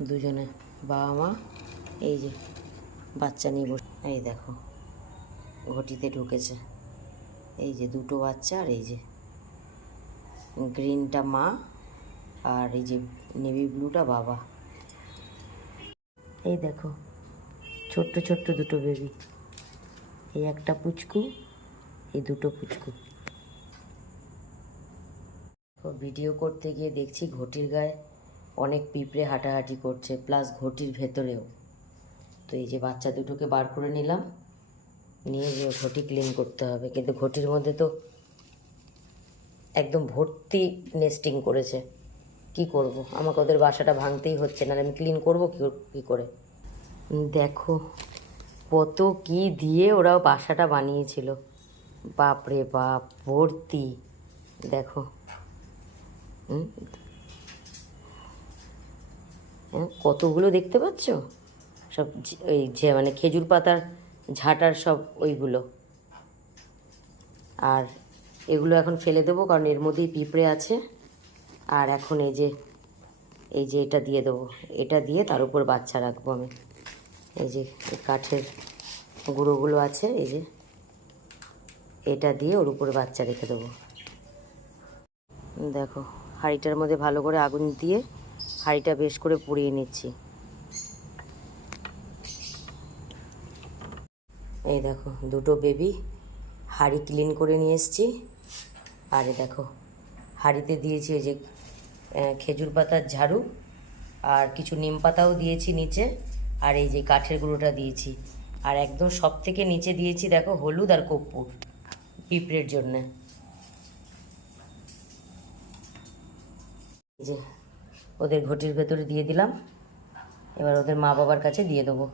দুজনে বাবা মা, এই যে বাচ্চা নিয়ে বসে এই দেখো, ঘটিতে ঢুকেছে। এই যে দুটো বাচ্চা আর এই যে গ্রিনটা মা আর এই যে নেভি ব্লুটা বাবা। এই দেখো, ছোট্ট ছোট্ট দুটো বেবি এই একটা পুচকু, এই দুটো পুচকু। ভিডিও করতে গিয়ে দেখছি ঘটির গায়ে অনেক পিঁপড়ে হাঁটাহাঁটি করছে প্লাস ঘটির ভেতরেও। তো এই যে বাচ্চা দুটোকে বার করে নিলাম, নিয়ে যে ঘটি ক্লিন করতে হবে। কিন্তু ঘটির মধ্যে তো একদম ভর্তি নেস্টিং করেছে। কি করব? আমাকে ওদের বাসাটা ভাঙতেই হচ্ছে না আমি ক্লিন করব কি করে? দেখো, কত কি দিয়ে ওরা বাসাটা বানিয়েছিল। বাপরে বাপ, ভর্তি। দেখো। হুম? কতগুলো দেখতে পাচ্ছ? সব ওই যে মানে খেজুর পাতার ঝাঁটার সব ওইগুলো। আর এগুলো এখন ফেলে দেবো, কারণ এর মধ্যেই পিঁপড়ে আছে। আর এখন এই যে এই যে এটা দিয়ে দেবো। এটা দিয়ে তার উপর বাচ্চা রাখব আমি। এই যে কাঠের গুঁড়োগুলো আছে, এই যে। এটা দিয়ে ওর উপরে বাচ্চা রেখে দেবো। দেখো, হাঁড়িটার মধ্যে ভালো করে আগুন দিয়ে হাঁড়িটা বেশ করে পুড়িয়ে নিচ্ছি। এই দেখো, দুটো বেবি হাঁড়ি ক্লিন করে নিয়ে এসেছি। আর দেখো, হাঁড়িতে দিয়েছি যে খেজুর পাতার ঝাড়ু আর কিছু নিম পাতাও দিয়েছি নিচে। আর এই যে কাঠের গুঁড়োটা দিয়েছি। আর একদম সব থেকে নিচে দিয়েছি দেখো হলুদ আর কর্পূর পিঁপড়ের জন্যে। যে ওদের ঘটির ভেতরে দিয়ে দিলাম। এবার ওদের মা বাবার কাছে দিয়ে দেবো।